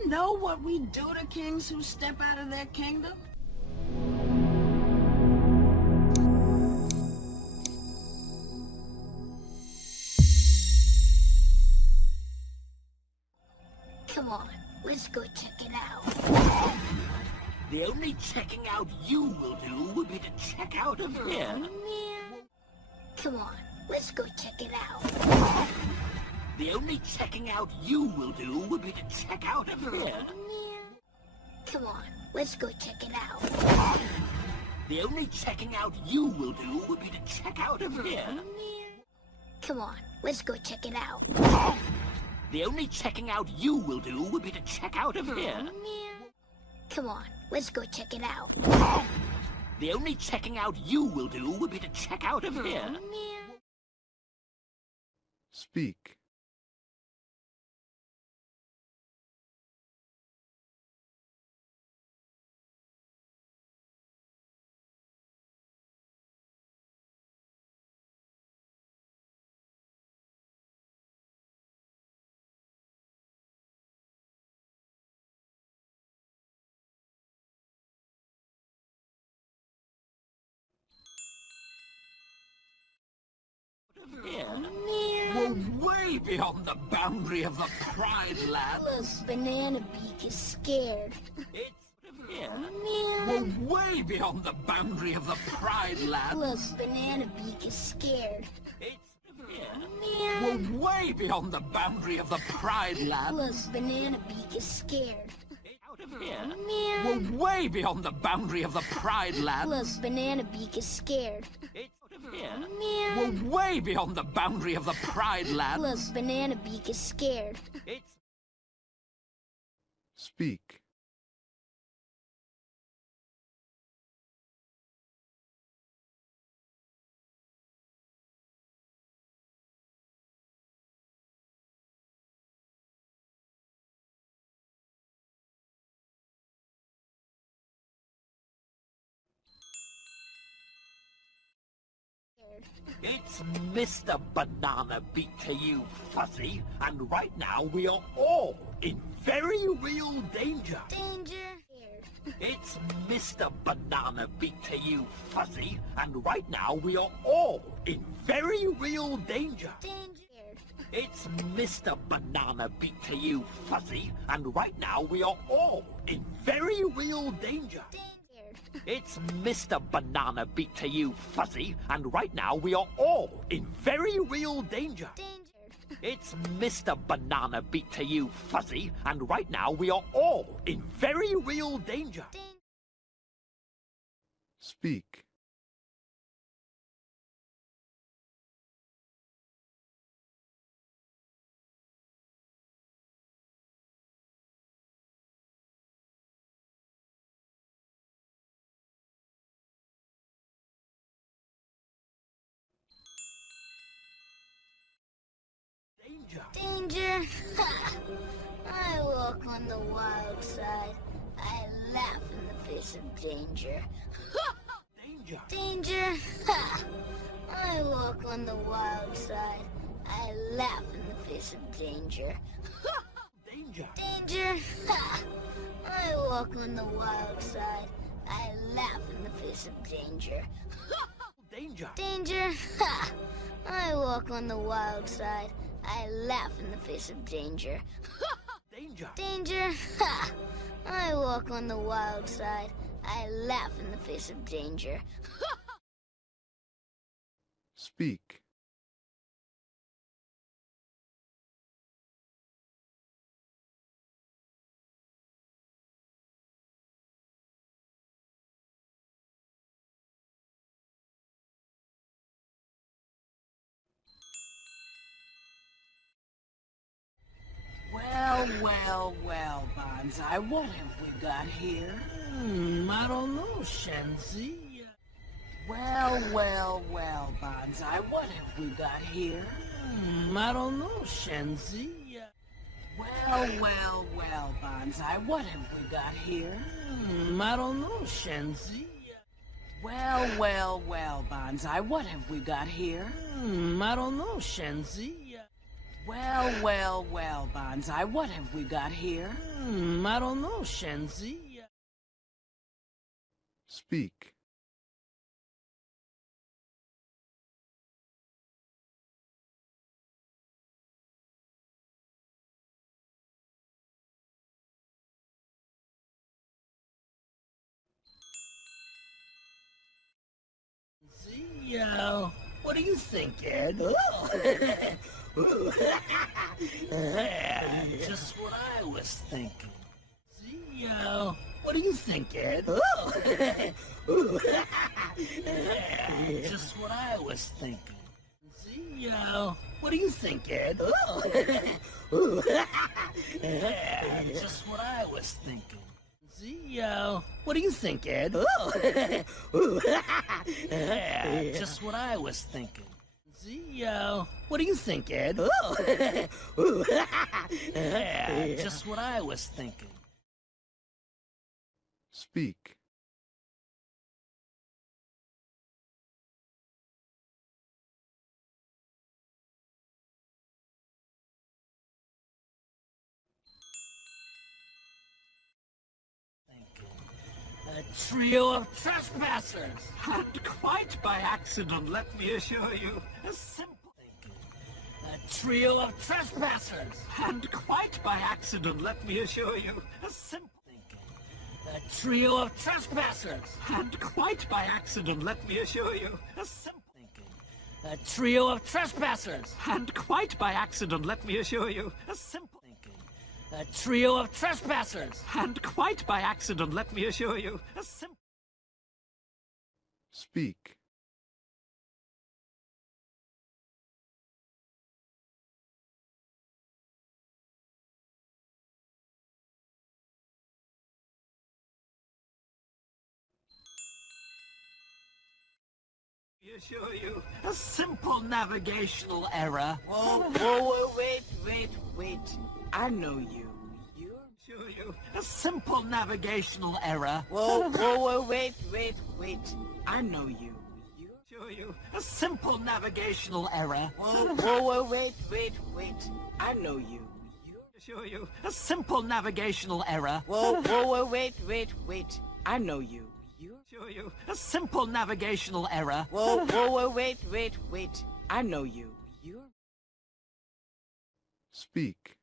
you know what we do to kings who step out of their kingdom? Come on, let's go check it out. The only checking out you will do will be to check out of here. Come on, let's go check it out. The only checking out you will do will be to check out of here. Come on, let's go check it out. The only checking out you will do will be to check out of here. Come on, let's go check it out. The only checking out you will do will be to check out of here. Come on, let's go check it out. The only checking out you will do will be to check out of here. Speak. We're way beyond the boundary of the Pride Land. Look, Banana Beak is scared. We're way beyond the boundary of the Pride Land. Look, Banana Beak is scared. We're way beyond the boundary of the Pride Land. Look, Banana Beak is scared. We're way beyond the boundary of the Pride Land. Look, Banana Beak is scared. We're way beyond the boundary of the Pride Land. Look, Banana Beak is scared. Speak. It's Mr. Banana Beat to you, Fuzzy, and right now we are all in very real danger. Danger. It's Mr. Banana Beat to you, Fuzzy, and right now we are all in very real danger. Danger. It's Mr. Banana Beat to you, Fuzzy, and right now we are all in very real danger. It's Mr. Banana Beat to you, Fuzzy, and right now we are all in very real danger. It's Mr. Banana Beat to you, Fuzzy, and right now we are all in very real danger. Speak. Danger. I walk on the wild side. I laugh in the face of danger. Danger. Danger. I walk on the wild side. I laugh in the face of danger. Danger. Danger. I walk on the wild side. I laugh in the face of danger. Danger. Danger. I walk on the wild side. I laugh in the face of danger. Danger. Danger. I walk on the wild side. I laugh in the face of danger. Speak. Well, Banzai, what have we got here? I don't know, Shenzi. Well, Banzai, what have we got here? I don't know, Shenzi. Well, Banzai, what have we got here? I don't know, Shenzi. Well, Banzai, what have we got here? I don't know, Shenzi. Well, well, well, Bonsai, what have we got here? I don't know, Shenzi. Speak. What do you think, Ed? Just what I was thinking. What do you think, Ed? Just what I was thinking. What do you think, Ed? Just what I was thinking. What do you think, Ed? Just what I was thinking. What do you think, Ed? Just what I was thinking. Speak. A trio of trespassers. And quite by accident, let me assure you, a simple Thinking. A trio of trespassers. and quite by accident, let me assure you, a simple Thinking. A trio of trespassers. and quite by accident, let me assure you, a simple Thinking. A trio of trespassers. and quite by accident, let me assure you, a simple Thinking. A trio of trespassers. and quite by accident, let me assure you, a simple Speak. assure you, a simple navigational error. Whoa, whoa, whoa, wait. I know you. You're... Assure you, a simple navigational error. Whoa, wait. I know you. You're... Assure you, a simple navigational error. Whoa, wait. I know you. You're... Assure you, a simple navigational error. Whoa, wait. I know you. You're... Assure you, a simple navigational error. Whoa, wait. I know you. You're... Speak.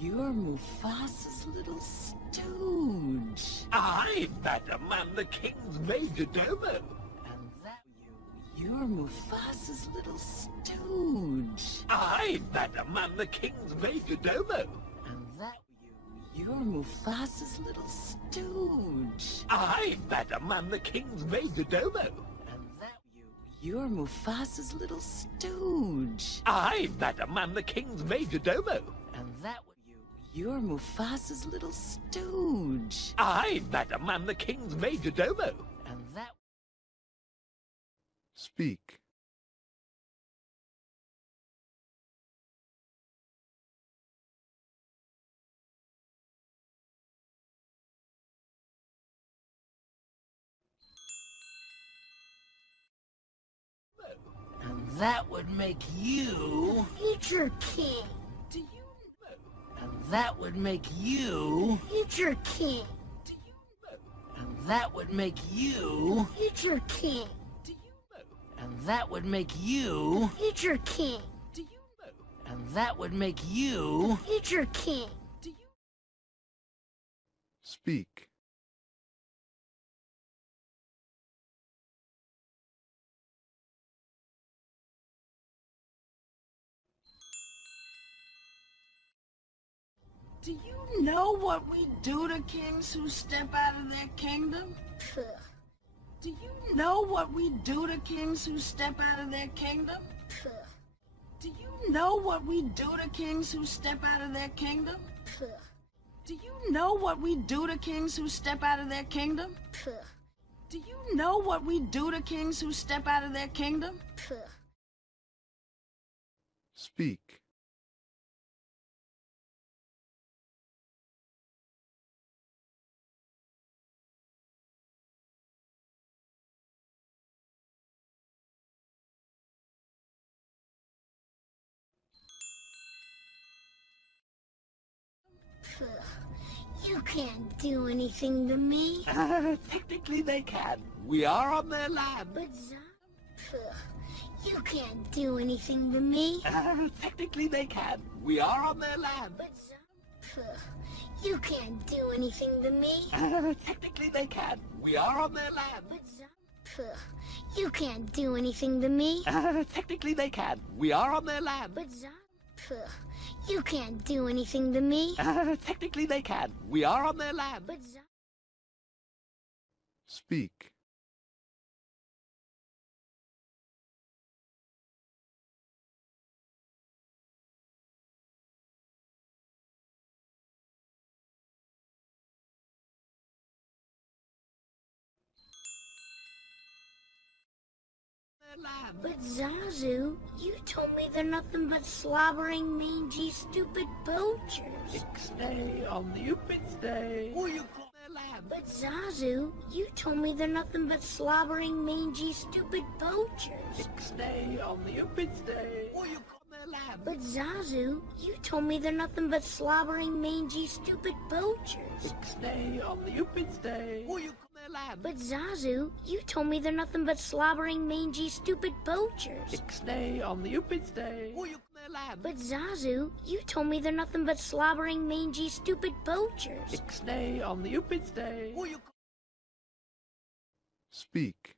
You're Mufasa's little stooge. I, madam, am the king's major domo. And that you're Mufasa's little stooge. I, madam, am the king's major domo. And that you're Mufasa's little stooge. I, madam, am the king's major domo. And that you're Mufasa's little stooge. I, madam, am the king's major domo. And that you're Mufasa's little stooge. I, madam, am the king's major domo. And that Speak. And that would make you Future king. do you and that would make you Future king. do you and that would make you Future king. do you and that would make you Future king. do you and that would make you Future king. do you Speak. do you know what we do to kings who step out of their kingdom? Puh. Do you know what we do to kings who step out of their kingdom? Puh. Do you know what we do to kings who step out of their kingdom? Puh. Do you know what we do to kings who step out of their kingdom? Puh. Do you know what we do to kings who step out of their kingdom? Puh. Speak. You can't do anything to me. Technically they can. We are on their land. But you can't do anything to me. Technically they can. We are on their land. But you can't do anything to me. Technically they can. We are on their land. But you can't do anything to me. Technically they can. We are on their land. But you can't do anything to me. Technically they can. We are on their land. But Speak. But Zazu, you told me they're nothing but slobbering, mangy, stupid poachers. Stay on the stay. Who you call their land? But Zazu, you told me they're nothing but slobbering, mangy, stupid poachers. Stay on the stay. Who you call their land? But Zazu, you told me they're nothing but slobbering, mangy, stupid poachers. Stay on the stay. Who you call their land? But Zazu, you told me they're nothing but slobbering, mangy, stupid poachers. Stay on the stay. Who you call their land? But Zazu, you told me they're nothing but slobbering, mangy, stupid poachers. Stay on the stay. Who you call Speak.